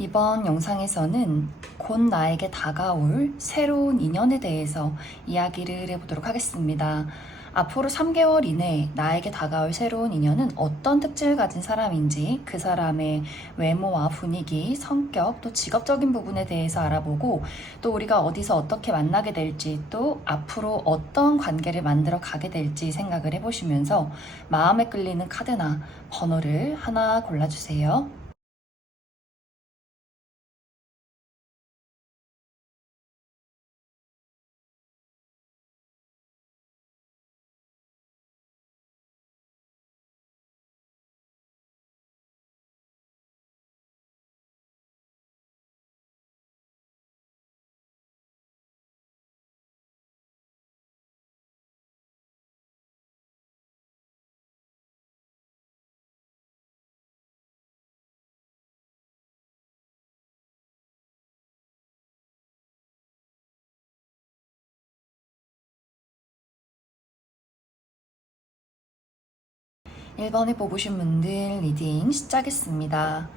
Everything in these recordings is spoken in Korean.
이번 영상에서는 곧 나에게 다가올 새로운 인연에 대해서 이야기를 해보도록 하겠습니다. 앞으로 3개월 이내 나에게 다가올 새로운 인연은 어떤 특징을 가진 사람인지, 그 사람의 외모와 분위기, 성격, 또 직업적인 부분에 대해서 알아보고, 또 우리가 어디서 어떻게 만나게 될지, 또 앞으로 어떤 관계를 만들어 가게 될지 생각을 해보시면서 마음에 끌리는 카드나 번호를 하나 골라주세요. 1번을 뽑으신 분들 리딩 시작하겠습니다.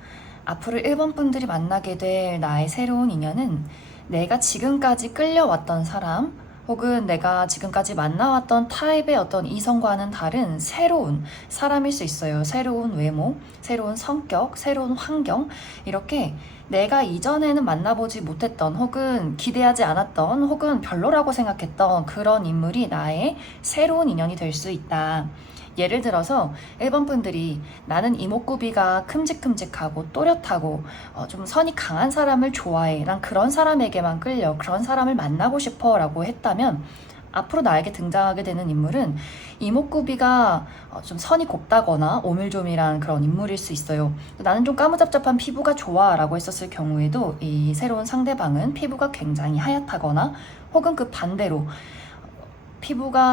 앞으로 1번 분들이 만나게 될 나의 새로운 인연은 내가 지금까지 끌려왔던 사람, 혹은 내가 지금까지 만나왔던 타입의 어떤 이성과는 다른 새로운 사람일 수 있어요. 새로운 외모, 새로운 성격, 새로운 환경, 이렇게 내가 이전에는 만나보지 못했던, 혹은 기대하지 않았던, 혹은 별로라고 생각했던 그런 인물이 나의 새로운 인연이 될 수 있다. 예를 들어서 1번 분들이 나는 이목구비가 큼직큼직하고 또렷하고 좀 선이 강한 사람을 좋아해, 난 그런 사람에게만 끌려, 그런 사람을 만나고 싶어 라고 했다면, 앞으로 나에게 등장하게 되는 인물은 이목구비가 좀 선이 곱다거나 오밀조밀한 그런 인물일 수 있어요. 나는 좀 까무잡잡한 피부가 좋아 라고 했었을 경우에도 이 새로운 상대방은 피부가 굉장히 하얗다거나, 혹은 그 반대로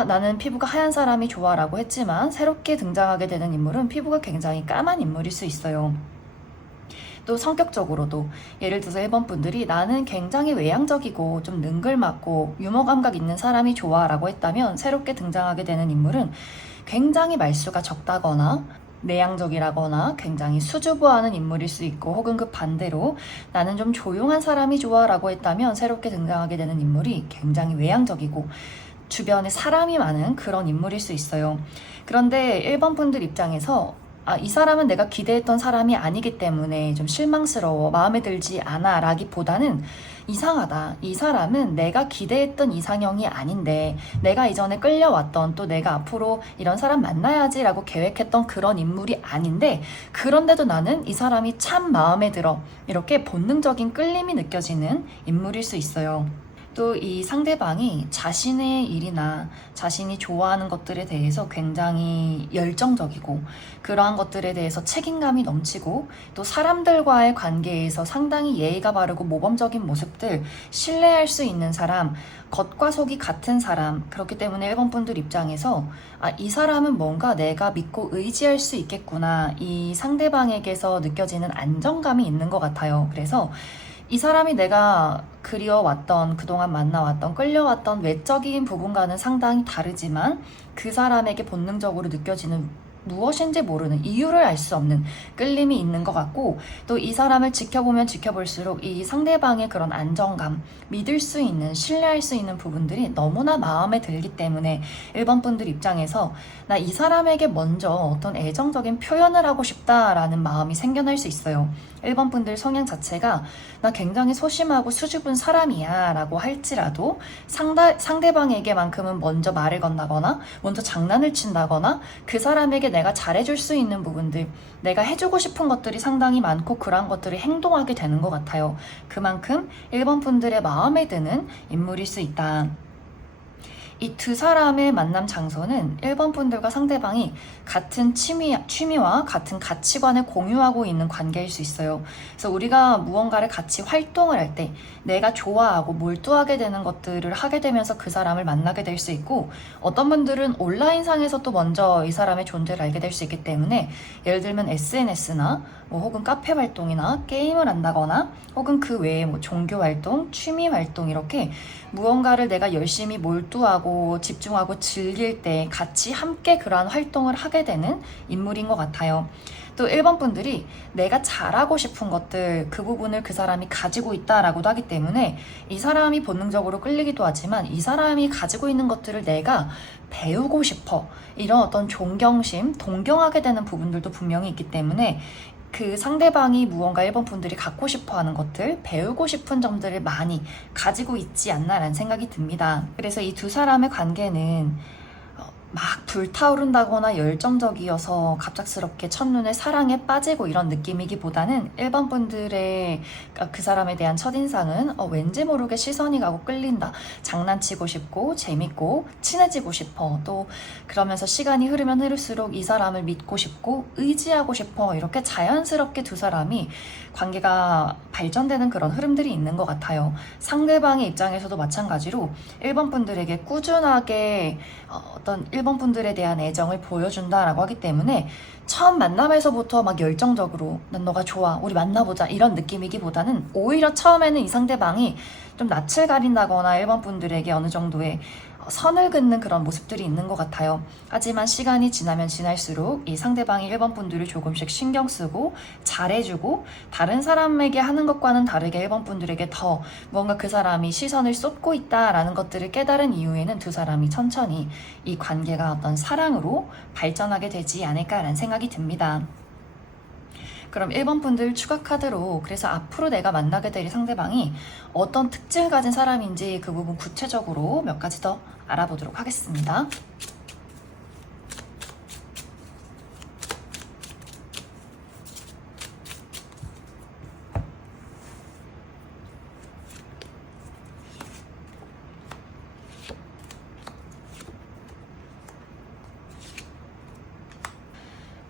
나는 피부가 하얀 사람이 좋아 라고 했지만, 새롭게 등장하게 되는 인물은 피부가 굉장히 까만 인물일 수 있어요. 또 성격적으로도 예를 들어서 1번 분들이 나는 굉장히 외향적이고 좀 능글맞고 유머 감각 있는 사람이 좋아 라고 했다면, 새롭게 등장하게 되는 인물은 굉장히 말수가 적다거나 내향적이라거나 굉장히 수줍어하는 인물일 수 있고, 혹은 그 반대로 나는 좀 조용한 사람이 좋아 라고 했다면, 새롭게 등장하게 되는 인물이 굉장히 외향적이고 주변에 사람이 많은 그런 인물일 수 있어요. 그런데 1번 분들 입장에서 이 사람은 내가 기대했던 사람이 아니기 때문에 좀 실망스러워, 마음에 들지 않아 라기보다는 이상하다, 이 사람은 내가 기대했던 이상형이 아닌데, 내가 이전에 끌려왔던, 또 내가 앞으로 이런 사람 만나야지 라고 계획했던 그런 인물이 아닌데, 그런데도 나는 이 사람이 참 마음에 들어, 이렇게 본능적인 끌림이 느껴지는 인물일 수 있어요. 또 이 상대방이 자신의 일이나 자신이 좋아하는 것들에 대해서 굉장히 열정적이고, 그러한 것들에 대해서 책임감이 넘치고, 또 사람들과의 관계에서 상당히 예의가 바르고 모범적인 모습들, 신뢰할 수 있는 사람, 겉과 속이 같은 사람, 그렇기 때문에 1번 분들 입장에서 이 사람은 뭔가 내가 믿고 의지할 수 있겠구나, 이 상대방에게서 느껴지는 안정감이 있는 것 같아요. 그래서 이 사람이 내가 그리워왔던, 그동안 만나왔던, 끌려왔던 외적인 부분과는 상당히 다르지만, 그 사람에게 본능적으로 느껴지는 무엇인지 모르는, 이유를 알 수 없는 끌림이 있는 것 같고, 또 이 사람을 지켜보면 지켜볼수록 이 상대방의 그런 안정감, 믿을 수 있는, 신뢰할 수 있는 부분들이 너무나 마음에 들기 때문에 1번 분들 입장에서 나 이 사람에게 먼저 어떤 애정적인 표현을 하고 싶다라는 마음이 생겨날 수 있어요. 1번 분들 성향 자체가 나 굉장히 소심하고 수줍은 사람이야 라고 할지라도, 상대방에게만큼은 먼저 말을 건다거나 먼저 장난을 친다거나, 그 사람에게 내가 잘해줄 수 있는 부분들, 내가 해주고 싶은 것들이 상당히 많고, 그러한 것들을 행동하게 되는 것 같아요. 그만큼 1번 분들의 마음에 드는 인물일 수 있다. 이 두 사람의 만남 장소는 1번 분들과 상대방이 같은 취미와 같은 가치관을 공유하고 있는 관계일 수 있어요. 그래서 우리가 무언가를 같이 활동을 할 때 내가 좋아하고 몰두하게 되는 것들을 하게 되면서 그 사람을 만나게 될 수 있고, 어떤 분들은 온라인상에서 또 먼저 이 사람의 존재를 알게 될 수 있기 때문에, 예를 들면 SNS나 혹은 카페 활동이나 게임을 한다거나, 혹은 그 외에 종교 활동, 취미 활동, 이렇게 무언가를 내가 열심히 몰두하고 좋아하고 집중하고 즐길 때 같이 함께 그러한 활동을 하게 되는 인물인 것 같아요. 또 1번 분들이 내가 잘하고 싶은 것들, 그 부분을 그 사람이 가지고 있다라고도 하기 때문에 이 사람이 본능적으로 끌리기도 하지만 이 사람이 가지고 있는 것들을 내가 배우고 싶어, 이런 어떤 존경심, 동경하게 되는 부분들도 분명히 있기 때문에 그 상대방이 무언가 1번 분들이 갖고 싶어 하는 것들, 배우고 싶은 점들을 많이 가지고 있지 않나라는 생각이 듭니다. 그래서 이 두 사람의 관계는 막 불타오른다거나 열정적이어서 갑작스럽게 첫눈에 사랑에 빠지고 이런 느낌이기보다는 1번 분들의 그 사람에 대한 첫인상은 왠지 모르게 시선이 가고 끌린다, 장난치고 싶고 재밌고 친해지고 싶어, 또 그러면서 시간이 흐르면 흐를수록 이 사람을 믿고 싶고 의지하고 싶어, 이렇게 자연스럽게 두 사람이 관계가 발전되는 그런 흐름들이 있는 것 같아요. 상대방의 입장에서도 마찬가지로 1번 분들에게 꾸준하게 어떤 1번 분들에 대한 애정을 보여준다라고 하기 때문에 처음 만남에서부터 막 열정적으로 난 너가 좋아, 우리 만나보자, 이런 느낌이기보다는 오히려 처음에는 이 상대방이 좀 낯을 가린다거나 1번 분들에게 어느 정도의 선을 긋는 그런 모습들이 있는 것 같아요. 하지만 시간이 지나면 지날수록 이 상대방이 1번 분들을 조금씩 신경 쓰고 잘해주고 다른 사람에게 하는 것과는 다르게 1번 분들에게 더 뭔가 그 사람이 시선을 쏟고 있다라는 것들을 깨달은 이후에는 두 사람이 천천히 이 관계가 어떤 사랑으로 발전하게 되지 않을까라는 생각이 듭니다. 그럼 1번 분들 추가 카드로, 그래서 앞으로 내가 만나게 될 상대방이 어떤 특징을 가진 사람인지 그 부분 구체적으로 몇 가지 더 알아보도록 하겠습니다.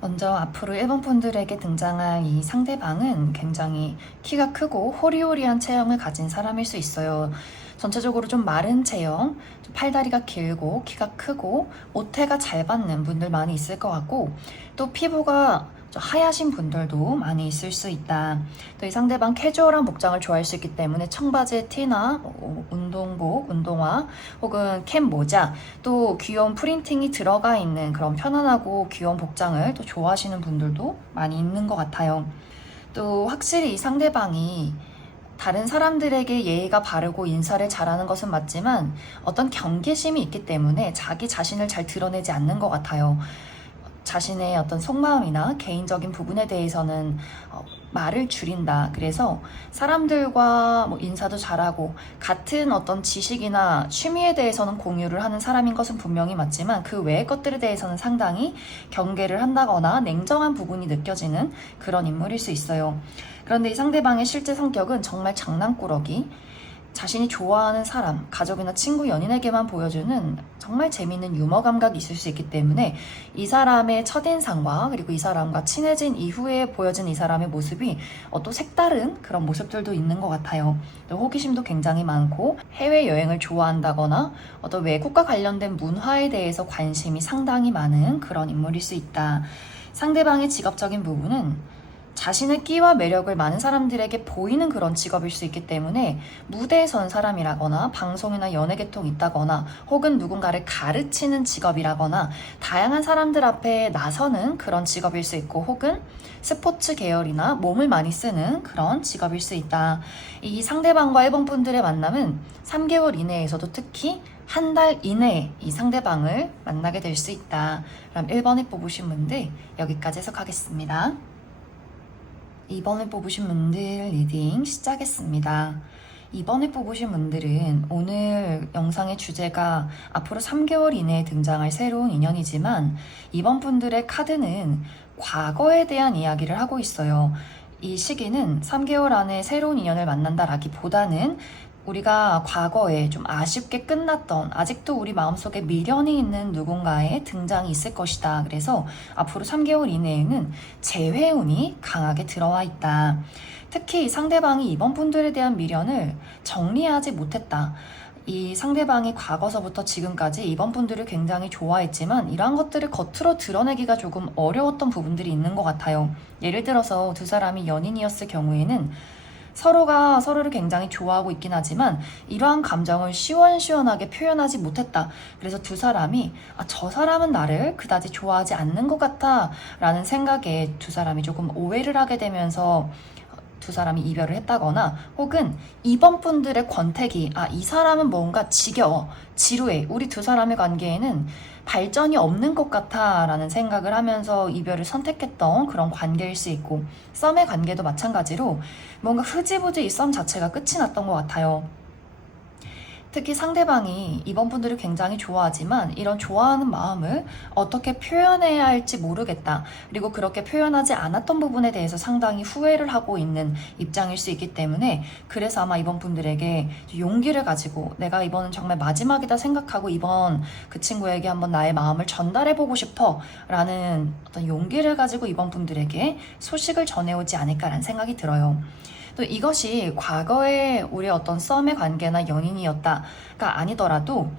먼저 앞으로 1번 분들에게 등장할 이 상대방은 굉장히 키가 크고 호리호리한 체형을 가진 사람일 수 있어요. 전체적으로 좀 마른 체형, 좀 팔다리가 길고 키가 크고 옷태가 잘 받는 분들 많이 있을 것 같고, 또 피부가 좀 하얗신 분들도 많이 있을 수 있다. 또 이 상대방 캐주얼한 복장을 좋아할 수 있기 때문에 청바지에 티나 운동복, 운동화 혹은 캡 모자, 또 귀여운 프린팅이 들어가 있는 그런 편안하고 귀여운 복장을 또 좋아하시는 분들도 많이 있는 것 같아요. 또 확실히 이 상대방이 다른 사람들에게 예의가 바르고 인사를 잘하는 것은 맞지만 어떤 경계심이 있기 때문에 자기 자신을 잘 드러내지 않는 것 같아요. 자신의 어떤 속마음이나 개인적인 부분에 대해서는 말을 줄인다. 그래서 사람들과 인사도 잘하고 같은 어떤 지식이나 취미에 대해서는 공유를 하는 사람인 것은 분명히 맞지만 그 외의 것들에 대해서는 상당히 경계를 한다거나 냉정한 부분이 느껴지는 그런 인물일 수 있어요. 그런데 이 상대방의 실제 성격은 정말 장난꾸러기, 자신이 좋아하는 사람, 가족이나 친구, 연인에게만 보여주는 정말 재미있는 유머 감각이 있을 수 있기 때문에 이 사람의 첫인상과 그리고 이 사람과 친해진 이후에 보여진 이 사람의 모습이 또 색다른 그런 모습들도 있는 것 같아요. 또 호기심도 굉장히 많고 해외여행을 좋아한다거나 어떤 외국과 관련된 문화에 대해서 관심이 상당히 많은 그런 인물일 수 있다. 상대방의 직업적인 부분은 자신의 끼와 매력을 많은 사람들에게 보이는 그런 직업일 수 있기 때문에 무대에 선 사람이라거나 방송이나 연예계통이 있다거나 혹은 누군가를 가르치는 직업이라거나 다양한 사람들 앞에 나서는 그런 직업일 수 있고, 혹은 스포츠 계열이나 몸을 많이 쓰는 그런 직업일 수 있다. 이 상대방과 1번 분들의 만남은 3개월 이내에서도 특히 한 달 이내에 이 상대방을 만나게 될 수 있다. 그럼 1번에 뽑으신 분들 여기까지 해석하겠습니다. 2번을 뽑으신 분들 리딩 시작했습니다. 2번을 뽑으신 분들은 오늘 영상의 주제가 앞으로 3개월 이내에 등장할 새로운 인연이지만 2번 분들의 카드는 과거에 대한 이야기를 하고 있어요. 이 시기는 3개월 안에 새로운 인연을 만난다라기보다는 우리가 과거에 좀 아쉽게 끝났던, 아직도 우리 마음속에 미련이 있는 누군가의 등장이 있을 것이다. 그래서 앞으로 3개월 이내에는 재회운이 강하게 들어와 있다. 특히 상대방이 이번 분들에 대한 미련을 정리하지 못했다. 이 상대방이 과거서부터 지금까지 이번 분들을 굉장히 좋아했지만 이러한 것들을 겉으로 드러내기가 조금 어려웠던 부분들이 있는 것 같아요. 예를 들어서 두 사람이 연인이었을 경우에는 서로가 서로를 굉장히 좋아하고 있긴 하지만 이러한 감정을 시원시원하게 표현하지 못했다. 그래서 두 사람이 저 사람은 나를 그다지 좋아하지 않는 것 같아 라는 생각에 두 사람이 조금 오해를 하게 되면서 두 사람이 이별을 했다거나, 혹은 이번 분들의 권태기, 이 사람은 뭔가 지겨워, 지루해, 우리 두 사람의 관계에는 발전이 없는 것 같아 라는 생각을 하면서 이별을 선택했던 그런 관계일 수 있고, 썸의 관계도 마찬가지로 뭔가 흐지부지 이 썸 자체가 끝이 났던 것 같아요. 특히 상대방이 이번 분들을 굉장히 좋아하지만 이런 좋아하는 마음을 어떻게 표현해야 할지 모르겠다. 그리고 그렇게 표현하지 않았던 부분에 대해서 상당히 후회를 하고 있는 입장일 수 있기 때문에, 그래서 아마 이번 분들에게 용기를 가지고 내가 이번은 정말 마지막이다 생각하고 이번 그 친구에게 한번 나의 마음을 전달해보고 싶어 라는 어떤 용기를 가지고 이번 분들에게 소식을 전해오지 않을까라는 생각이 들어요. 또 이것이 과거에 우리의 어떤 썸의 관계나 연인이었다가 아니더라도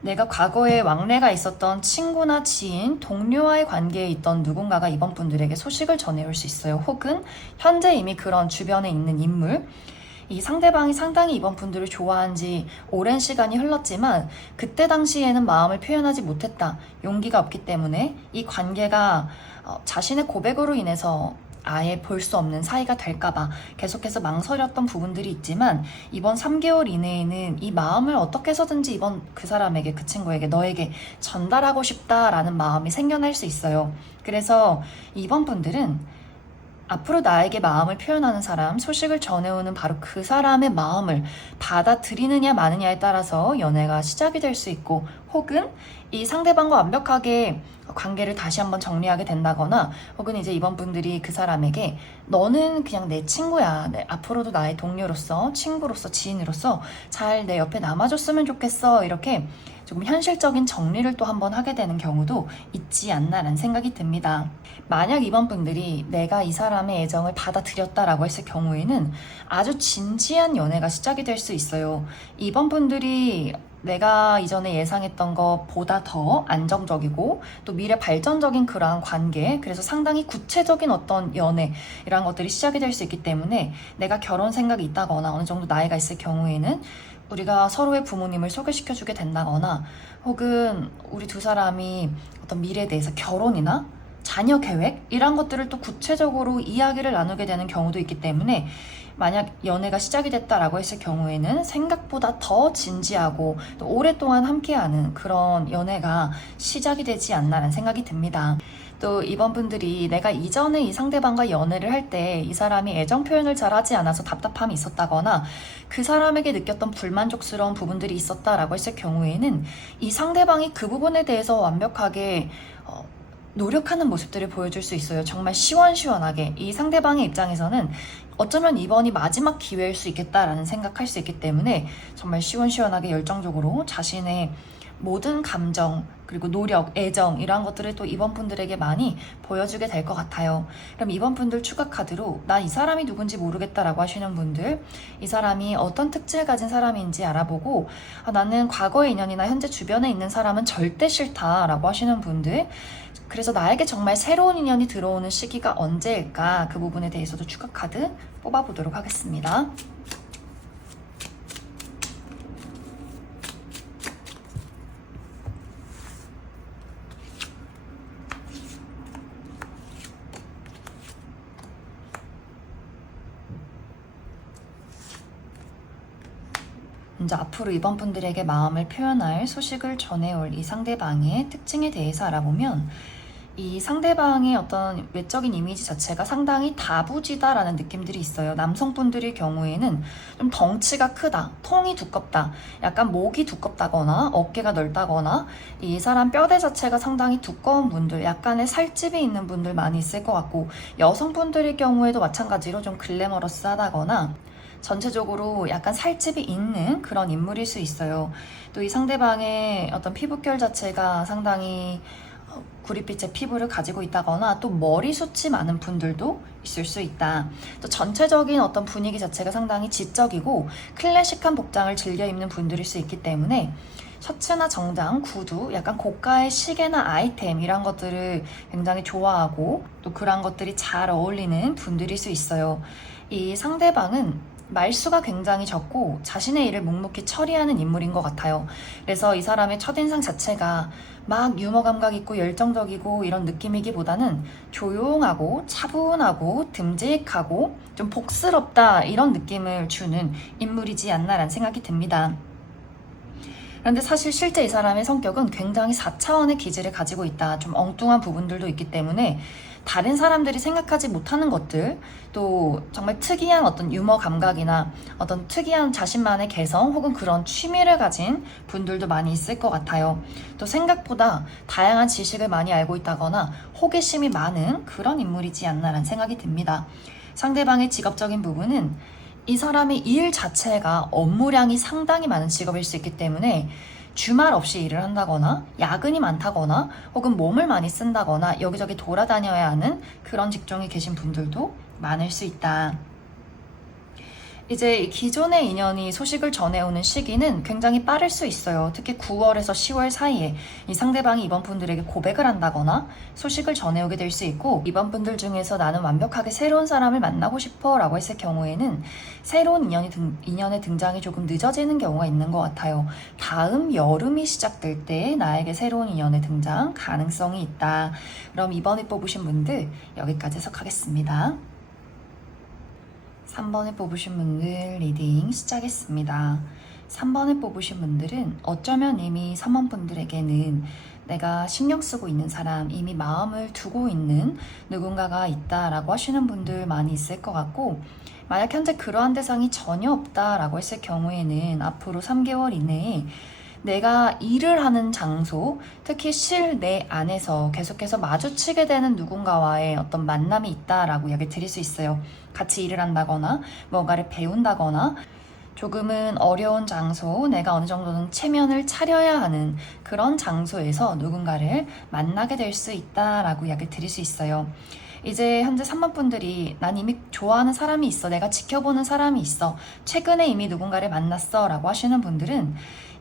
내가 과거에 왕래가 있었던 친구나 지인, 동료와의 관계에 있던 누군가가 이번 분들에게 소식을 전해올 수 있어요. 혹은 현재 이미 그런 주변에 있는 인물, 이 상대방이 상당히 이번 분들을 좋아한 지 오랜 시간이 흘렀지만 그때 당시에는 마음을 표현하지 못했다. 용기가 없기 때문에 이 관계가 자신의 고백으로 인해서 아예 볼 수 없는 사이가 될까봐 계속해서 망설였던 부분들이 있지만, 이번 3개월 이내에는 이 마음을 어떻게 해서든지 이번 그 사람에게, 그 친구에게, 너에게 전달하고 싶다라는 마음이 생겨날 수 있어요. 그래서 이번 분들은 앞으로 나에게 마음을 표현하는 사람, 소식을 전해오는 바로 그 사람의 마음을 받아들이느냐 마느냐에 따라서 연애가 시작이 될 수 있고, 혹은 이 상대방과 완벽하게 관계를 다시 한번 정리하게 된다거나, 혹은 이제 이번 분들이 그 사람에게 너는 그냥 내 친구야, 앞으로도 나의 동료로서, 친구로서, 지인으로서 잘 내 옆에 남아줬으면 좋겠어, 이렇게 조금 현실적인 정리를 또 한번 하게 되는 경우도 있지 않나라는 생각이 듭니다. 만약 이번 분들이 내가 이 사람의 애정을 받아들였다라고 했을 경우에는 아주 진지한 연애가 시작이 될 수 있어요. 이번 분들이 내가 이전에 예상했던 것보다 더 안정적이고 또 미래 발전적인 그러한 관계, 그래서 상당히 구체적인 어떤 연애, 이런 것들이 시작이 될 수 있기 때문에, 내가 결혼 생각이 있다거나 어느 정도 나이가 있을 경우에는 우리가 서로의 부모님을 소개시켜주게 된다거나, 혹은 우리 두 사람이 어떤 미래에 대해서 결혼이나 자녀 계획, 이런 것들을 또 구체적으로 이야기를 나누게 되는 경우도 있기 때문에, 만약 연애가 시작이 됐다라고 했을 경우에는 생각보다 더 진지하고 또 오랫동안 함께하는 그런 연애가 시작이 되지 않나라는 생각이 듭니다. 또 이번 분들이 내가 이전에 이 상대방과 연애를 할 때 이 사람이 애정 표현을 잘 하지 않아서 답답함이 있었다거나 그 사람에게 느꼈던 불만족스러운 부분들이 있었다라고 했을 경우에는 이 상대방이 그 부분에 대해서 완벽하게 노력하는 모습들을 보여줄 수 있어요. 정말 시원시원하게. 이 상대방의 입장에서는 어쩌면 이번이 마지막 기회일 수 있겠다라는 생각할 수 있기 때문에 정말 시원시원하게 열정적으로 자신의 모든 감정, 그리고 노력, 애정, 이러한 것들을 또 이번 분들에게 많이 보여주게 될 것 같아요. 그럼 이번 분들 추가 카드로 나 이 사람이 누군지 모르겠다라고 하시는 분들, 이 사람이 어떤 특질을 가진 사람인지 알아보고 나는 과거의 인연이나 현재 주변에 있는 사람은 절대 싫다라고 하시는 분들, 그래서 나에게 정말 새로운 인연이 들어오는 시기가 언제일까, 그 부분에 대해서도 추가 카드 뽑아보도록 하겠습니다. 이제 앞으로 이번 분들에게 마음을 표현할, 소식을 전해올 이 상대방의 특징에 대해서 알아보면, 이 상대방의 어떤 외적인 이미지 자체가 상당히 다부지다라는 느낌들이 있어요. 남성분들의 경우에는 좀 덩치가 크다, 통이 두껍다, 약간 목이 두껍다거나 어깨가 넓다거나, 이 사람 뼈대 자체가 상당히 두꺼운 분들, 약간의 살집이 있는 분들 많이 있을 것 같고, 여성분들의 경우에도 마찬가지로 좀 글래머러스하다거나 전체적으로 약간 살집이 있는 그런 인물일 수 있어요. 또 이 상대방의 어떤 피부결 자체가 상당히 구릿빛의 피부를 가지고 있다거나, 또 머리숱이 많은 분들도 있을 수 있다. 또 전체적인 어떤 분위기 자체가 상당히 지적이고 클래식한 복장을 즐겨 입는 분들일 수 있기 때문에 셔츠나 정장, 구두, 약간 고가의 시계나 아이템, 이런 것들을 굉장히 좋아하고 또 그런 것들이 잘 어울리는 분들일 수 있어요. 이 상대방은 말수가 굉장히 적고 자신의 일을 묵묵히 처리하는 인물인 것 같아요. 그래서 이 사람의 첫인상 자체가 막 유머 감각 있고 열정적이고 이런 느낌이기보다는 조용하고 차분하고 듬직하고 좀 복스럽다 이런 느낌을 주는 인물이지 않나라는 생각이 듭니다. 그런데 사실 실제 이 사람의 성격은 굉장히 4차원의 기질을 가지고 있다. 좀 엉뚱한 부분들도 있기 때문에 다른 사람들이 생각하지 못하는 것들, 또 정말 특이한 어떤 유머 감각이나 어떤 특이한 자신만의 개성 혹은 그런 취미를 가진 분들도 많이 있을 것 같아요. 또 생각보다 다양한 지식을 많이 알고 있다거나 호기심이 많은 그런 인물이지 않나라는 생각이 듭니다. 상대방의 직업적인 부분은 이 사람의 일 자체가 업무량이 상당히 많은 직업일 수 있기 때문에 주말 없이 일을 한다거나 야근이 많다거나 혹은 몸을 많이 쓴다거나 여기저기 돌아다녀야 하는 그런 직종에 계신 분들도 많을 수 있다. 이제 기존의 인연이 소식을 전해오는 시기는 굉장히 빠를 수 있어요. 특히 9월에서 10월 사이에 이 상대방이 이번 분들에게 고백을 한다거나 소식을 전해오게 될 수 있고, 이번 분들 중에서 나는 완벽하게 새로운 사람을 만나고 싶어 라고 했을 경우에는 새로운 인연의 등장이 조금 늦어지는 경우가 있는 것 같아요. 다음 여름이 시작될 때 나에게 새로운 인연의 등장 가능성이 있다. 그럼 이번에 뽑으신 분들 여기까지 해석하겠습니다. 3번을 뽑으신 분들 리딩 시작했습니다. 3번을 뽑으신 분들은 어쩌면 이미 3번 분들에게는 내가 신경 쓰고 있는 사람, 이미 마음을 두고 있는 누군가가 있다라고 하시는 분들 많이 있을 것 같고, 만약 현재 그러한 대상이 전혀 없다라고 했을 경우에는 앞으로 3개월 이내에 내가 일을 하는 장소, 특히 실내 안에서 계속해서 마주치게 되는 누군가와의 어떤 만남이 있다라고 이야기를 드릴 수 있어요. 같이 일을 한다거나 뭔가를 배운다거나 조금은 어려운 장소, 내가 어느 정도는 체면을 차려야 하는 그런 장소에서 누군가를 만나게 될 수 있다라고 이야기를 드릴 수 있어요. 이제 현재 3번 분들이 난 이미 좋아하는 사람이 있어, 내가 지켜보는 사람이 있어, 최근에 이미 누군가를 만났어 라고 하시는 분들은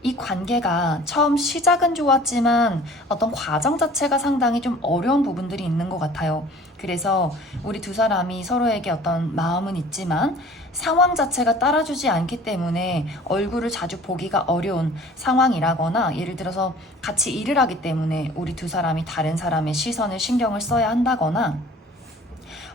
이 관계가 처음 시작은 좋았지만 어떤 과정 자체가 상당히 좀 어려운 부분들이 있는 것 같아요. 그래서 우리 두 사람이 서로에게 어떤 마음은 있지만 상황 자체가 따라주지 않기 때문에 얼굴을 자주 보기가 어려운 상황이라거나, 예를 들어서 같이 일을 하기 때문에 우리 두 사람이 다른 사람의 시선을 신경을 써야 한다거나,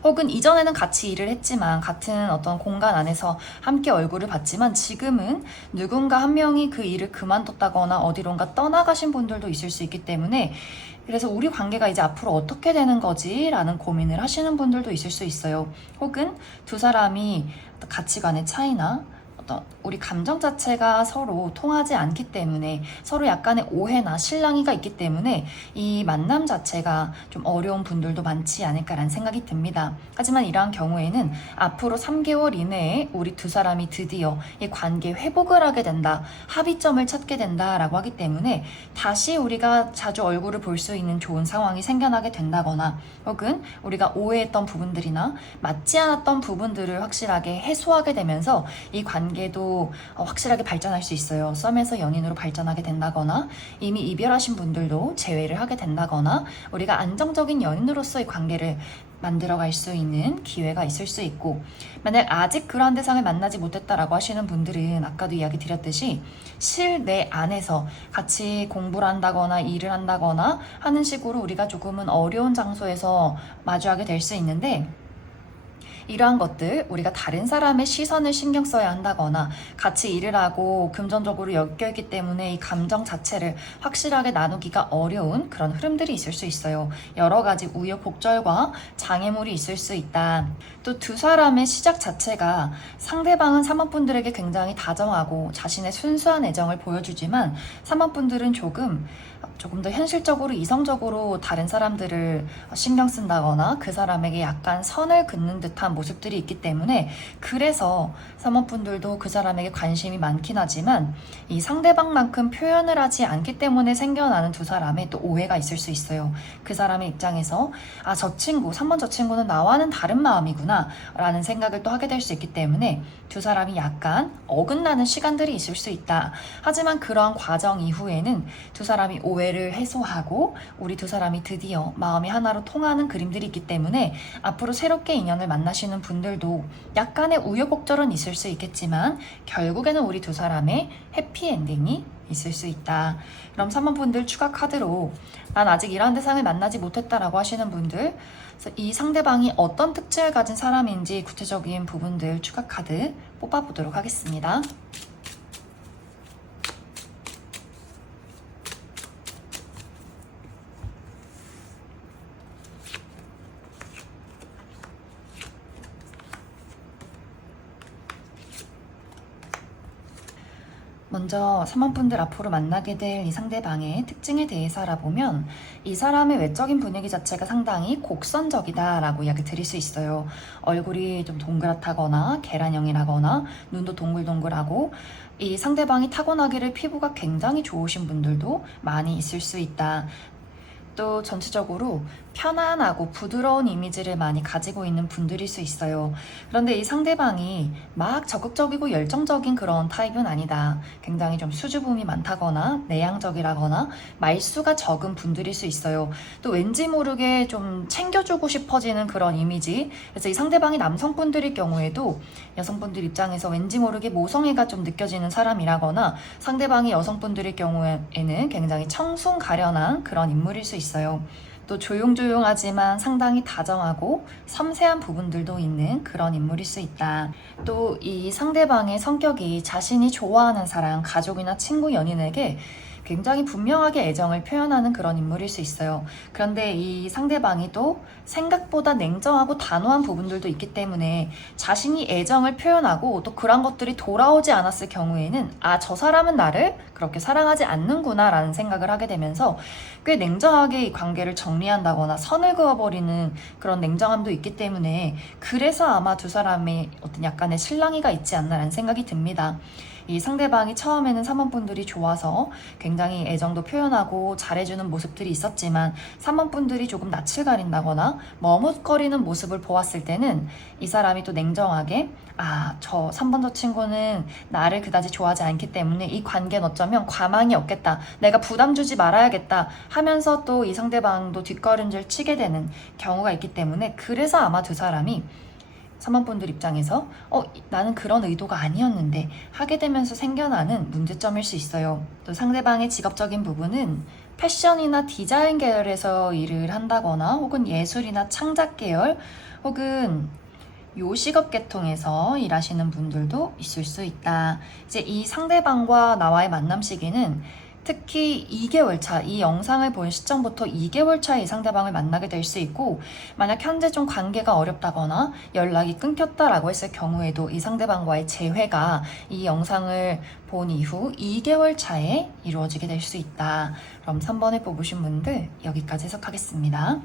혹은 이전에는 같이 일을 했지만 같은 어떤 공간 안에서 함께 얼굴을 봤지만 지금은 누군가 한 명이 그 일을 그만뒀다거나 어디론가 떠나가신 분들도 있을 수 있기 때문에, 그래서 우리 관계가 이제 앞으로 어떻게 되는 거지? 라는 고민을 하시는 분들도 있을 수 있어요. 혹은 두 사람이 가치관의 차이나 우리 감정 자체가 서로 통하지 않기 때문에 서로 약간의 오해나 실랑이가 있기 때문에 이 만남 자체가 좀 어려운 분들도 많지 않을까라는 생각이 듭니다. 하지만 이러한 경우에는 앞으로 3개월 이내에 우리 두 사람이 드디어 이 관계 회복을 하게 된다, 합의점을 찾게 된다라고 하기 때문에 다시 우리가 자주 얼굴을 볼 수 있는 좋은 상황이 생겨나게 된다거나, 혹은 우리가 오해했던 부분들이나 맞지 않았던 부분들을 확실하게 해소하게 되면서 이 관계도 확실하게 발전할 수 있어요. 썸에서 연인으로 발전하게 된다거나, 이미 이별하신 분들도 재회를 하게 된다거나, 우리가 안정적인 연인으로서의 관계를 만들어갈 수 있는 기회가 있을 수 있고, 만약 아직 그러한 대상을 만나지 못했다라고 하시는 분들은 아까도 이야기 드렸듯이 실내 안에서 같이 공부를 한다거나 일을 한다거나 하는 식으로 우리가 조금은 어려운 장소에서 마주하게 될 수 있는데, 이러한 것들, 우리가 다른 사람의 시선을 신경 써야 한다거나 같이 일을 하고 금전적으로 엮여있기 때문에 이 감정 자체를 확실하게 나누기가 어려운 그런 흐름들이 있을 수 있어요. 여러 가지 우여곡절과 장애물이 있을 수 있다. 또 두 사람의 시작 자체가 상대방은 3번분들에게 굉장히 다정하고 자신의 순수한 애정을 보여주지만 3번분들은 조금 더 현실적으로 이성적으로 다른 사람들을 신경 쓴다거나 그 사람에게 약간 선을 긋는 듯한 모습들이 있기 때문에, 그래서 3번분들도 그 사람에게 관심이 많긴 하지만 이 상대방만큼 표현을 하지 않기 때문에 생겨나는 두 사람의 또 오해가 있을 수 있어요. 그 사람의 입장에서 저 친구, 3번 저 친구는 나와는 다른 마음이구나 라는 생각을 또 하게 될 수 있기 때문에 두 사람이 약간 어긋나는 시간들이 있을 수 있다. 하지만 그러한 과정 이후에는 두 사람이 오해를 해소하고 우리 두 사람이 드디어 마음이 하나로 통하는 그림들이 있기 때문에 앞으로 새롭게 인연을 만나시는 분들도 약간의 우여곡절은 있을 있을 수 있겠지만 결국에는 우리 두 사람의 해피엔딩이 있을 수 있다. 그럼 3번 분들 추가 카드로 난 아직 이러한 대상을 만나지 못했다라고 하시는 분들, 그래서 이 상대방이 어떤 특징을 가진 사람인지 구체적인 부분들 추가 카드 뽑아보도록 하겠습니다. 먼저 3번 분들 앞으로 만나게 될 이 상대방의 특징에 대해서 알아보면 이 사람의 외적인 분위기 자체가 상당히 곡선적이다 라고 이야기 드릴 수 있어요. 얼굴이 좀 동그랗다거나 계란형이라거나 눈도 동글동글하고 이 상대방이 타고나기를 피부가 굉장히 좋으신 분들도 많이 있을 수 있다. 또 전체적으로 편안하고 부드러운 이미지를 많이 가지고 있는 분들일 수 있어요. 그런데 이 상대방이 막 적극적이고 열정적인 그런 타입은 아니다. 굉장히 좀 수줍음이 많다거나 내향적이라거나 말수가 적은 분들일 수 있어요. 또 왠지 모르게 좀 챙겨주고 싶어지는 그런 이미지. 그래서 이 상대방이 남성분들일 경우에도 여성분들 입장에서 왠지 모르게 모성애가 좀 느껴지는 사람이라거나 상대방이 여성분들일 경우에는 굉장히 청순 가련한 그런 인물일 수 있어요. 또 조용조용하지만 상당히 다정하고 섬세한 부분들도 있는 그런 인물일 수 있다. 또 이 상대방의 성격이 자신이 좋아하는 사람, 가족이나 친구, 연인에게 굉장히 분명하게 애정을 표현하는 그런 인물일 수 있어요. 그런데 이 상대방이 또 생각보다 냉정하고 단호한 부분들도 있기 때문에 자신이 애정을 표현하고 또 그런 것들이 돌아오지 않았을 경우에는 아, 저 사람은 나를 그렇게 사랑하지 않는구나 라는 생각을 하게 되면서 꽤 냉정하게 이 관계를 정리한다거나 선을 그어버리는 그런 냉정함도 있기 때문에 그래서 아마 두 사람의 어떤 약간의 실랑이가 있지 않나라는 생각이 듭니다. 이 상대방이 처음에는 3번 분들이 좋아서 굉장히 애정도 표현하고 잘해주는 모습들이 있었지만 3번 분들이 조금 낯을 가린다거나 머뭇거리는 모습을 보았을 때는 이 사람이 또 냉정하게 아, 저 3번 저 친구는 나를 그다지 좋아하지 않기 때문에 이 관계는 어쩌면 과망이 없겠다. 내가 부담 주지 말아야겠다 하면서 또 이 상대방도 뒷걸음질 치게 되는 경우가 있기 때문에 그래서 아마 두 사람이 3번 분들 입장에서 나는 그런 의도가 아니었는데 하게 되면서 생겨나는 문제점일 수 있어요. 또 상대방의 직업적인 부분은 패션이나 디자인 계열에서 일을 한다거나 혹은 예술이나 창작 계열 혹은 요식업 계통에서 일하시는 분들도 있을 수 있다. 이제 이 상대방과 나와의 만남 시기는 특히 2개월 차, 이 영상을 본 시점부터 2개월 차에 이 상대방을 만나게 될 수 있고 만약 현재 좀 관계가 어렵다거나 연락이 끊겼다라고 했을 경우에도 이 상대방과의 재회가 이 영상을 본 이후 2개월 차에 이루어지게 될 수 있다. 그럼 3번에 뽑으신 분들 여기까지 해석하겠습니다.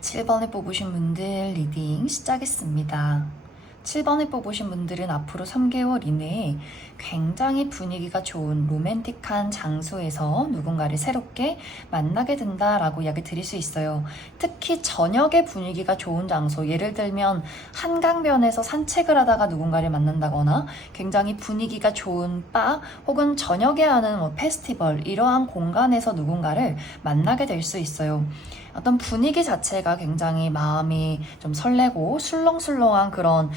7번에 뽑으신 분들 리딩 시작했습니다. 7번을 뽑으신 분들은 앞으로 3개월 이내에 굉장히 분위기가 좋은 로맨틱한 장소에서 누군가를 새롭게 만나게 된다라고 이야기 드릴 수 있어요. 특히 저녁에 분위기가 좋은 장소, 예를 들면 한강변에서 산책을 하다가 누군가를 만난다거나 굉장히 분위기가 좋은 바 혹은 저녁에 하는 페스티벌 이러한 공간에서 누군가를 만나게 될 수 있어요. 어떤 분위기 자체가 굉장히 마음이 좀 설레고 술렁술렁한 그런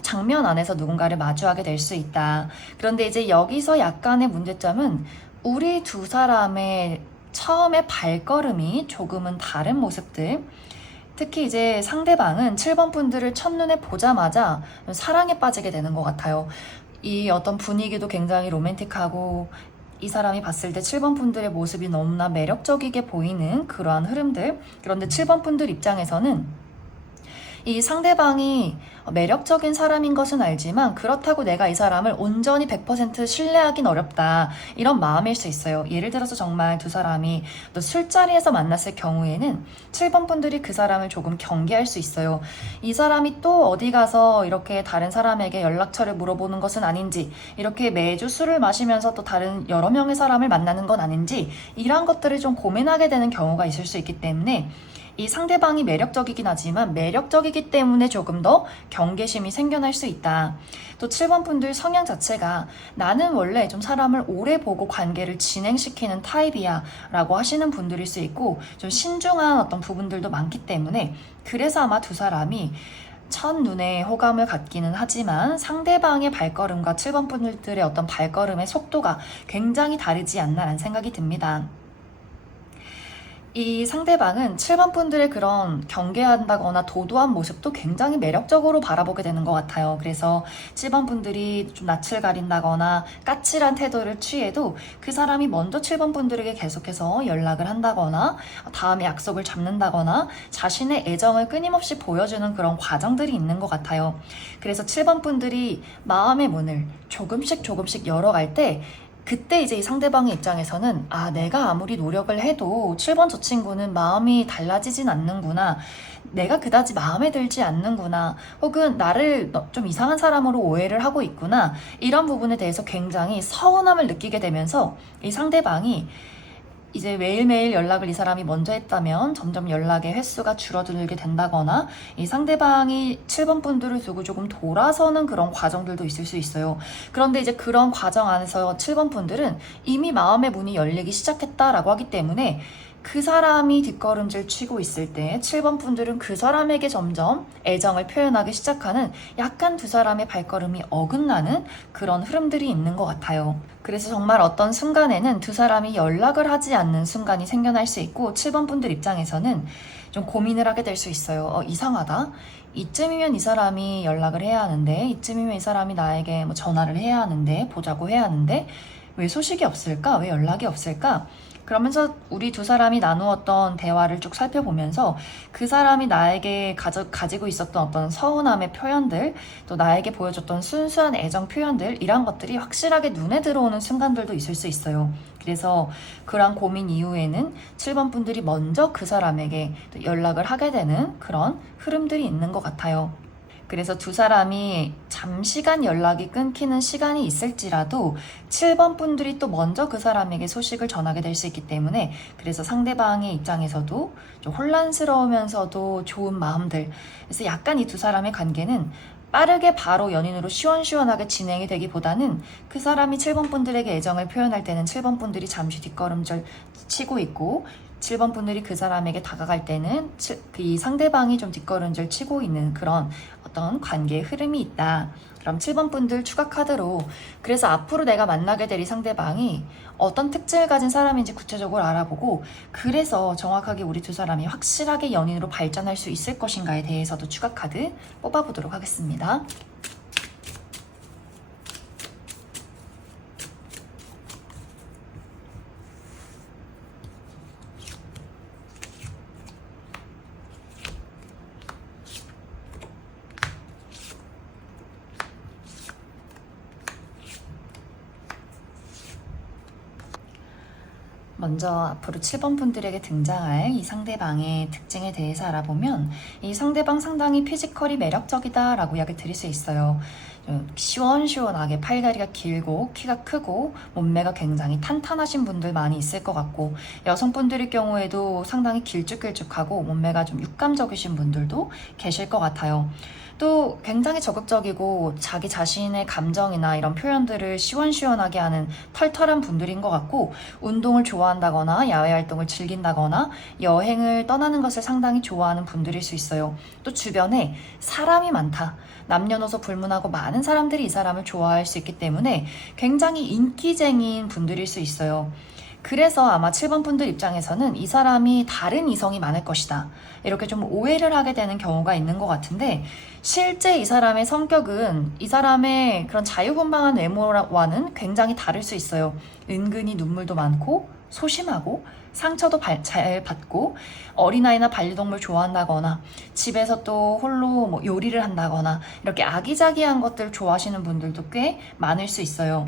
장면 안에서 누군가를 마주하게 될 수 있다. 그런데 이제 여기서 약간의 문제점은 우리 두 사람의 처음의 발걸음이 조금은 다른 모습들. 특히 이제 상대방은 7번 분들을 첫눈에 보자마자 사랑에 빠지게 되는 것 같아요. 이 어떤 분위기도 굉장히 로맨틱하고 이 사람이 봤을 때 7번 분들의 모습이 너무나 매력적이게 보이는 그러한 흐름들. 그런데 7번 분들 입장에서는 이 상대방이 매력적인 사람인 것은 알지만 그렇다고 내가 이 사람을 온전히 100% 신뢰하긴 어렵다. 이런 마음일 수 있어요. 예를 들어서 정말 두 사람이 또 술자리에서 만났을 경우에는 7번 분들이 그 사람을 조금 경계할 수 있어요. 이 사람이 또 어디 가서 이렇게 다른 사람에게 연락처를 물어보는 것은 아닌지, 이렇게 매주 술을 마시면서 또 다른 여러 명의 사람을 만나는 건 아닌지, 이러한 것들을 좀 고민하게 되는 경우가 있을 수 있기 때문에 이 상대방이 매력적이긴 하지만 매력적이기 때문에 조금 더 경계심이 생겨날 수 있다. 또 7번 분들 성향 자체가 나는 원래 좀 사람을 오래 보고 관계를 진행시키는 타입이야 라고 하시는 분들일 수 있고 좀 신중한 어떤 부분들도 많기 때문에 그래서 아마 두 사람이 첫눈에 호감을 갖기는 하지만 상대방의 발걸음과 7번 분들의 어떤 발걸음의 속도가 굉장히 다르지 않나라는 생각이 듭니다. 이 상대방은 7번 분들의 그런 경계한다거나 도도한 모습도 굉장히 매력적으로 바라보게 되는 것 같아요. 그래서 7번 분들이 좀 낯을 가린다거나 까칠한 태도를 취해도 그 사람이 먼저 7번 분들에게 계속해서 연락을 한다거나 다음에 약속을 잡는다거나 자신의 애정을 끊임없이 보여주는 그런 과정들이 있는 것 같아요. 그래서 7번 분들이 마음의 문을 조금씩 열어갈 때 그때 이제 이 상대방의 입장에서는 내가 아무리 노력을 해도 7번 저 친구는 마음이 달라지진 않는구나. 내가 그다지 마음에 들지 않는구나. 혹은 나를 좀 이상한 사람으로 오해를 하고 있구나. 이런 부분에 대해서 굉장히 서운함을 느끼게 되면서 이 상대방이 이제 매일매일 연락을 이 사람이 먼저 했다면 점점 연락의 횟수가 줄어들게 된다거나 이 상대방이 7번 분들을 두고 조금 돌아서는 그런 과정들도 있을 수 있어요. 그런데 이제 그런 과정 안에서 7번 분들은 이미 마음의 문이 열리기 시작했다라고 하기 때문에 그 사람이 뒷걸음질 치고 있을 때 7번 분들은 그 사람에게 점점 애정을 표현하기 시작하는 약간 두 사람의 발걸음이 어긋나는 그런 흐름들이 있는 것 같아요. 그래서 정말 어떤 순간에는 두 사람이 연락을 하지 않는 순간이 생겨날 수 있고 7번 분들 입장에서는 좀 고민을 하게 될 수 있어요. 이상하다. 이쯤이면 이 사람이 연락을 해야 하는데 이쯤이면 이 사람이 나에게 뭐 전화를 해야 하는데 보자고 해야 하는데 왜 소식이 없을까? 왜 연락이 없을까? 그러면서 우리 두 사람이 나누었던 대화를 쭉 살펴보면서 그 사람이 나에게 가지고 있었던 어떤 서운함의 표현들, 또 나에게 보여줬던 순수한 애정 표현들, 이런 것들이 확실하게 눈에 들어오는 순간들도 있을 수 있어요. 그래서 그런 고민 이후에는 7번 분들이 먼저 그 사람에게 연락을 하게 되는 그런 흐름들이 있는 것 같아요. 그래서 두 사람이 잠시간 연락이 끊기는 시간이 있을지라도 7번 분들이 또 먼저 그 사람에게 소식을 전하게 될 수 있기 때문에 그래서 상대방의 입장에서도 좀 혼란스러우면서도 좋은 마음들. 그래서 약간 이 두 사람의 관계는 빠르게 바로 연인으로 시원시원하게 진행이 되기보다는 그 사람이 7번 분들에게 애정을 표현할 때는 7번 분들이 잠시 뒷걸음질 치고 있고 7번 분들이 그 사람에게 다가갈 때는 이 상대방이 좀 뒷걸음질 치고 있는 그런 어떤 관계의 흐름이 있다. 그럼 7번 분들 추가 카드로 그래서 앞으로 내가 만나게 될 이 상대방이 어떤 특징을 가진 사람인지 구체적으로 알아보고 그래서 정확하게 우리 두 사람이 확실하게 연인으로 발전할 수 있을 것인가에 대해서도 추가 카드 뽑아보도록 하겠습니다. 먼저 앞으로 7번 분들에게 등장할 이 상대방의 특징에 대해서 알아보면 이 상대방 상당히 피지컬이 매력적이다 라고 이야기 드릴 수 있어요. 시원시원하게 팔다리가 길고 키가 크고 몸매가 굉장히 탄탄하신 분들 많이 있을 것 같고 여성분들의 경우에도 상당히 길쭉길쭉하고 몸매가 좀 육감적이신 분들도 계실 것 같아요. 또 굉장히 적극적이고 자기 자신의 감정이나 이런 표현들을 시원시원하게 하는 털털한 분들인 것 같고 운동을 좋아한다거나 야외 활동을 즐긴다거나 여행을 떠나는 것을 상당히 좋아하는 분들일 수 있어요. 또 주변에 사람이 많다. 남녀노소 불문하고 많은 사람들이 이 사람을 좋아할 수 있기 때문에 굉장히 인기쟁이인 분들일 수 있어요. 그래서 아마 7번 분들 입장에서는 이 사람이 다른 이성이 많을 것이다. 이렇게 좀 오해를 하게 되는 경우가 있는 것 같은데 실제 이 사람의 성격은 이 사람의 그런 자유분방한 외모와는 굉장히 다를 수 있어요. 은근히 눈물도 많고 소심하고 상처도 잘 받고 어린아이나 반려동물 좋아한다거나 집에서 또 홀로 뭐 요리를 한다거나 이렇게 아기자기한 것들 좋아하시는 분들도 꽤 많을 수 있어요.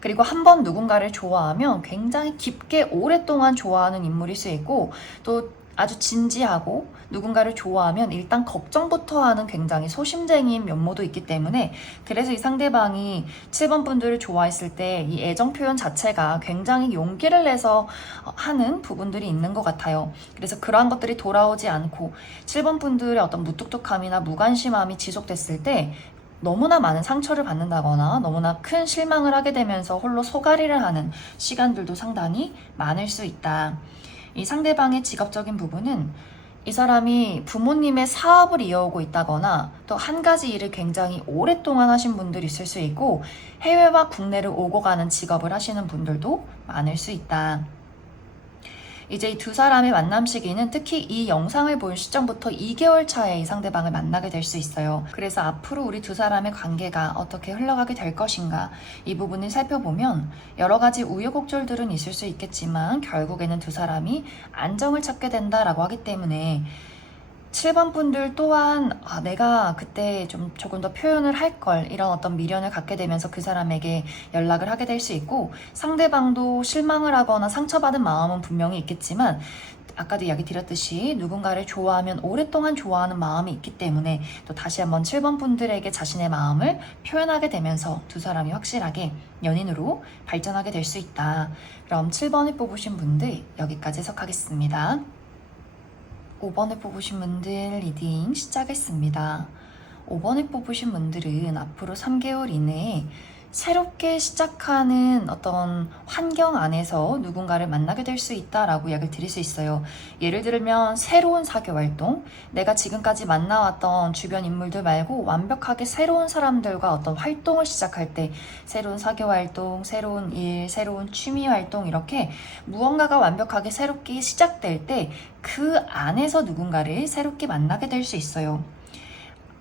그리고 한 번 누군가를 좋아하면 굉장히 깊게 오랫동안 좋아하는 인물일 수 있고 또 아주 진지하고 누군가를 좋아하면 일단 걱정부터 하는 굉장히 소심쟁이인 면모도 있기 때문에 그래서 이 상대방이 7번 분들을 좋아했을 때 이 애정 표현 자체가 굉장히 용기를 내서 하는 부분들이 있는 것 같아요. 그래서 그러한 것들이 돌아오지 않고 7번 분들의 어떤 무뚝뚝함이나 무관심함이 지속됐을 때 너무나 많은 상처를 받는다거나 너무나 큰 실망을 하게 되면서 홀로 소가리를 하는 시간들도 상당히 많을 수 있다. 이 상대방의 직업적인 부분은 이 사람이 부모님의 사업을 이어오고 있다거나 또 한 가지 일을 굉장히 오랫동안 하신 분들이 있을 수 있고 해외와 국내를 오고 가는 직업을 하시는 분들도 많을 수 있다. 이제 이 두 사람의 만남 시기는 특히 이 영상을 본 시점부터 2개월 차에 이 상대방을 만나게 될 수 있어요. 그래서 앞으로 우리 두 사람의 관계가 어떻게 흘러가게 될 것인가, 이 부분을 살펴보면 여러 가지 우여곡절들은 있을 수 있겠지만 결국에는 두 사람이 안정을 찾게 된다라고 하기 때문에 7번 분들 또한 내가 그때 조금 더 표현을 할 걸, 이런 어떤 미련을 갖게 되면서 그 사람에게 연락을 하게 될 수 있고, 상대방도 실망을 하거나 상처받은 마음은 분명히 있겠지만 아까도 이야기 드렸듯이 누군가를 좋아하면 오랫동안 좋아하는 마음이 있기 때문에 또 다시 한번 7번 분들에게 자신의 마음을 표현하게 되면서 두 사람이 확실하게 연인으로 발전하게 될 수 있다. 그럼 7번을 뽑으신 분들 여기까지 해석하겠습니다. 5번을 뽑으신 분들 리딩 시작했습니다. 5번을 뽑으신 분들은 앞으로 3개월 이내에 새롭게 시작하는 어떤 환경 안에서 누군가를 만나게 될 수 있다라고 이야기를 드릴 수 있어요. 예를 들면 새로운 사교 활동, 내가 지금까지 만나왔던 주변 인물들 말고 완벽하게 새로운 사람들과 어떤 활동을 시작할 때 새로운 사교 활동, 새로운 일, 새로운 취미 활동, 이렇게 무언가가 완벽하게 새롭게 시작될 때 그 안에서 누군가를 새롭게 만나게 될 수 있어요.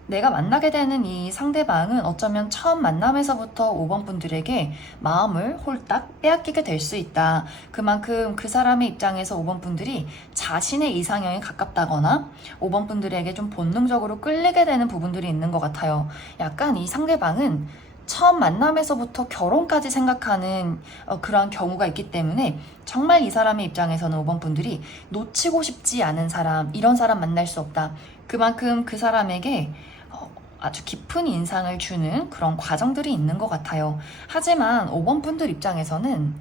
내가 만나게 되는 이 상대방은 어쩌면 처음 만남에서부터 5번 분들에게 마음을 홀딱 빼앗기게 될 수 있다. 그만큼 그 사람의 입장에서 5번 분들이 자신의 이상형에 가깝다거나 5번 분들에게 좀 본능적으로 끌리게 되는 부분들이 있는 것 같아요. 약간 이 상대방은 처음 만남에서부터 결혼까지 생각하는 그러한 경우가 있기 때문에 정말 이 사람의 입장에서는 5번 분들이 놓치고 싶지 않은 사람, 이런 사람 만날 수 없다. 그만큼 그 사람에게 아주 깊은 인상을 주는 그런 과정들이 있는 것 같아요. 하지만 5번 분들 입장에서는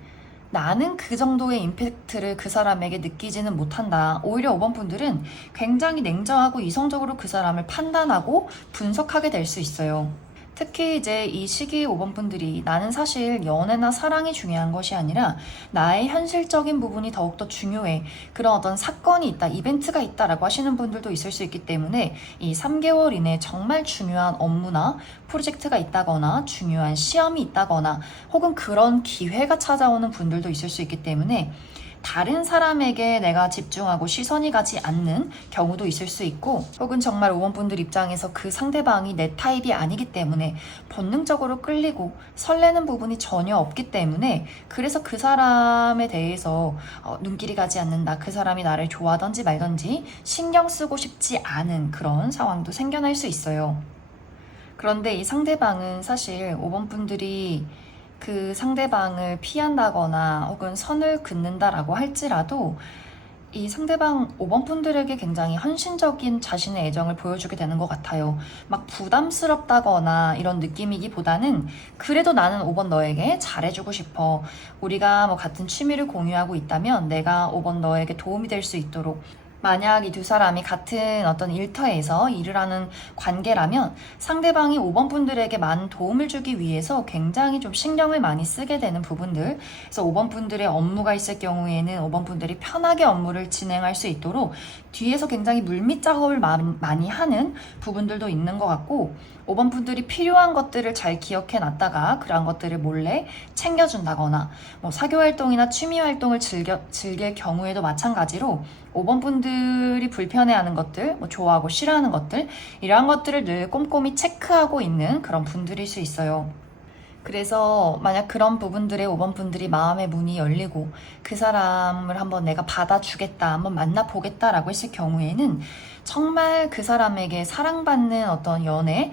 나는 그 정도의 임팩트를 그 사람에게 느끼지는 못한다. 오히려 5번 분들은 굉장히 냉정하고 이성적으로 그 사람을 판단하고 분석하게 될 수 있어요. 특히 이제 이 시기 5번 분들이 나는 사실 연애나 사랑이 중요한 것이 아니라 나의 현실적인 부분이 더욱더 중요해. 그런 어떤 사건이 있다, 이벤트가 있다라고 하시는 분들도 있을 수 있기 때문에 이 3개월 이내에 정말 중요한 업무나 프로젝트가 있다거나 중요한 시험이 있다거나 혹은 그런 기회가 찾아오는 분들도 있을 수 있기 때문에 다른 사람에게 내가 집중하고 시선이 가지 않는 경우도 있을 수 있고, 혹은 정말 5번 분들 입장에서 그 상대방이 내 타입이 아니기 때문에 본능적으로 끌리고 설레는 부분이 전혀 없기 때문에 그래서 그 사람에 대해서 눈길이 가지 않는다, 그 사람이 나를 좋아하던지 말던지 신경 쓰고 싶지 않은 그런 상황도 생겨날 수 있어요. 그런데 이 상대방은 사실 5번 분들이 그 상대방을 피한다거나 혹은 선을 긋는다라고 할지라도 이 상대방 5번 분들에게 굉장히 헌신적인 자신의 애정을 보여주게 되는 것 같아요. 막 부담스럽다거나 이런 느낌이기보다는 그래도 나는 5번 너에게 잘해주고 싶어. 우리가 뭐 같은 취미를 공유하고 있다면 내가 5번 너에게 도움이 될 수 있도록, 만약 이 두 사람이 같은 어떤 일터에서 일을 하는 관계라면 상대방이 5번 분들에게 많은 도움을 주기 위해서 굉장히 좀 신경을 많이 쓰게 되는 부분들, 그래서 5번 분들의 업무가 있을 경우에는 5번 분들이 편하게 업무를 진행할 수 있도록 뒤에서 굉장히 물밑 작업을 많이 하는 부분들도 있는 것 같고, 5번 분들이 필요한 것들을 잘 기억해 놨다가 그러한 것들을 몰래 챙겨준다거나, 뭐 사교활동이나 취미활동을 즐길 경우에도 마찬가지로 5번 분들이 불편해하는 것들, 뭐 좋아하고 싫어하는 것들, 이러한 것들을 늘 꼼꼼히 체크하고 있는 그런 분들일 수 있어요. 그래서 만약 그런 부분들에 5번 분들이 마음의 문이 열리고 그 사람을 한번 내가 받아주겠다, 한번 만나보겠다라고 했을 경우에는 정말 그 사람에게 사랑받는 어떤 연애,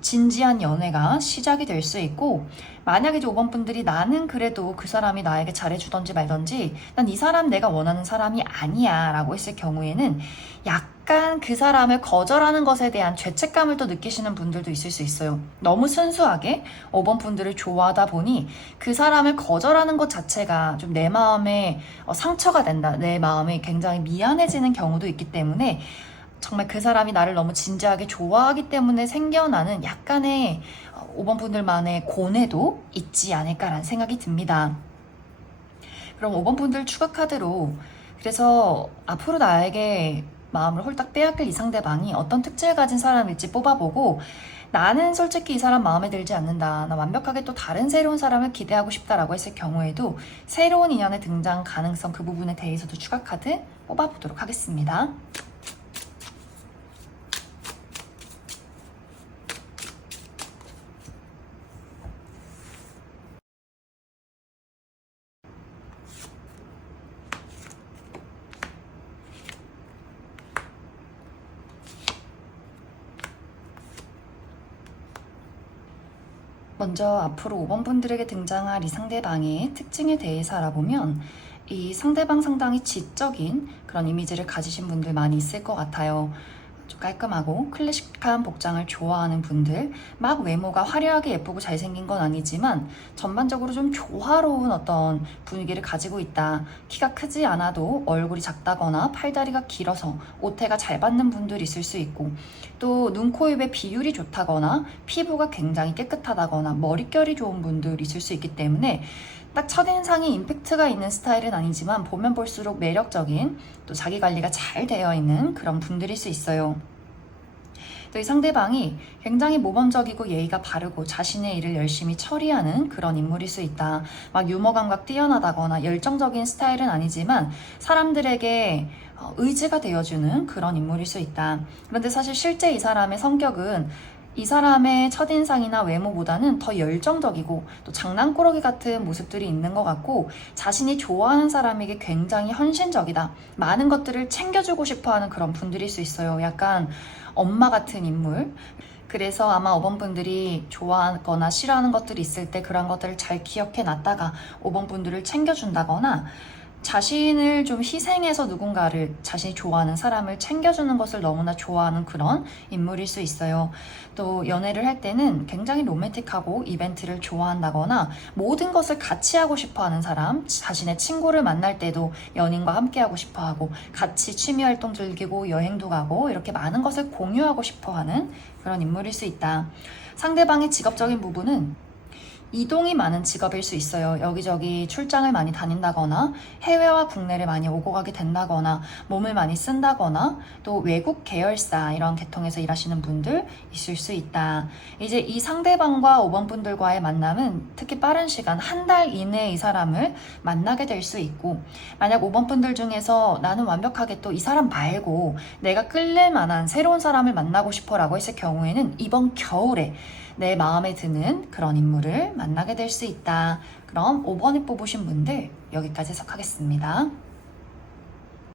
진지한 연애가 시작이 될 수 있고, 만약에 이제 5번 분들이 나는 그래도 그 사람이 나에게 잘해주던지 말던지 난 이 사람 내가 원하는 사람이 아니야 라고 했을 경우에는 약간 그 사람을 거절하는 것에 대한 죄책감을 또 느끼시는 분들도 있을 수 있어요. 너무 순수하게 5번 분들을 좋아하다 보니 그 사람을 거절하는 것 자체가 좀 내 마음에 상처가 된다, 내 마음이 굉장히 미안해지는 경우도 있기 때문에 정말 그 사람이 나를 너무 진지하게 좋아하기 때문에 생겨나는 약간의 5번 분들만의 고뇌도 있지 않을까라는 생각이 듭니다. 그럼 5번 분들 추가 카드로, 그래서 앞으로 나에게 마음을 홀딱 빼앗길 이 상대방이 어떤 특질을 가진 사람일지 뽑아보고 나는 솔직히 이 사람 마음에 들지 않는다. 나 완벽하게 또 다른 새로운 사람을 기대하고 싶다라고 했을 경우에도 새로운 인연의 등장 가능성 그 부분에 대해서도 추가 카드 뽑아보도록 하겠습니다. 먼저 앞으로 5번 분들에게 등장할 이 상대방의 특징에 대해서 알아보면 이 상대방 상당히 지적인 그런 이미지를 가지신 분들 많이 있을 것 같아요. 좀 깔끔하고 클래식한 복장을 좋아하는 분들, 막 외모가 화려하게 예쁘고 잘생긴 건 아니지만 전반적으로 좀 조화로운 어떤 분위기를 가지고 있다. 키가 크지 않아도 얼굴이 작다거나 팔다리가 길어서 옷태가 잘 받는 분들이 있을 수 있고 또 눈, 코, 입의 비율이 좋다거나 피부가 굉장히 깨끗하다거나 머릿결이 좋은 분들이 있을 수 있기 때문에 딱 첫인상이 임팩트가 있는 스타일은 아니지만 보면 볼수록 매력적인 또 자기 관리가 잘 되어 있는 그런 분들일 수 있어요. 또 이 상대방이 굉장히 모범적이고 예의가 바르고 자신의 일을 열심히 처리하는 그런 인물일 수 있다. 막 유머 감각 뛰어나다거나 열정적인 스타일은 아니지만 사람들에게 의지가 되어주는 그런 인물일 수 있다. 그런데 사실 실제 이 사람의 성격은 이 사람의 첫인상이나 외모보다는 더 열정적이고 또 장난꾸러기 같은 모습들이 있는 것 같고 자신이 좋아하는 사람에게 굉장히 헌신적이다. 많은 것들을 챙겨주고 싶어하는 그런 분들일 수 있어요. 약간 엄마 같은 인물. 그래서 아마 5번 분들이 좋아하거나 싫어하는 것들이 있을 때 그런 것들을 잘 기억해 놨다가 5번 분들을 챙겨준다거나 자신을 좀 희생해서 누군가를 자신이 좋아하는 사람을 챙겨주는 것을 너무나 좋아하는 그런 인물일 수 있어요. 또 연애를 할 때는 굉장히 로맨틱하고 이벤트를 좋아한다거나 모든 것을 같이 하고 싶어하는 사람, 자신의 친구를 만날 때도 연인과 함께 하고 싶어하고 같이 취미 활동 즐기고 여행도 가고 이렇게 많은 것을 공유하고 싶어하는 그런 인물일 수 있다. 상대방의 직업적인 부분은 이동이 많은 직업일 수 있어요. 여기저기 출장을 많이 다닌다거나 해외와 국내를 많이 오고 가게 된다거나 몸을 많이 쓴다거나 또 외국 계열사 이런 계통에서 일하시는 분들 있을 수 있다. 이제 이 상대방과 5번 분들과의 만남은 특히 빠른 시간 한 달 이내에 이 사람을 만나게 될 수 있고 만약 5번 분들 중에서 나는 완벽하게 또 이 사람 말고 내가 끌릴 만한 새로운 사람을 만나고 싶어 라고 했을 경우에는 이번 겨울에 내 마음에 드는 그런 인물을 만나게 될 수 있다. 그럼 5번을 뽑으신 분들 여기까지 해석하겠습니다.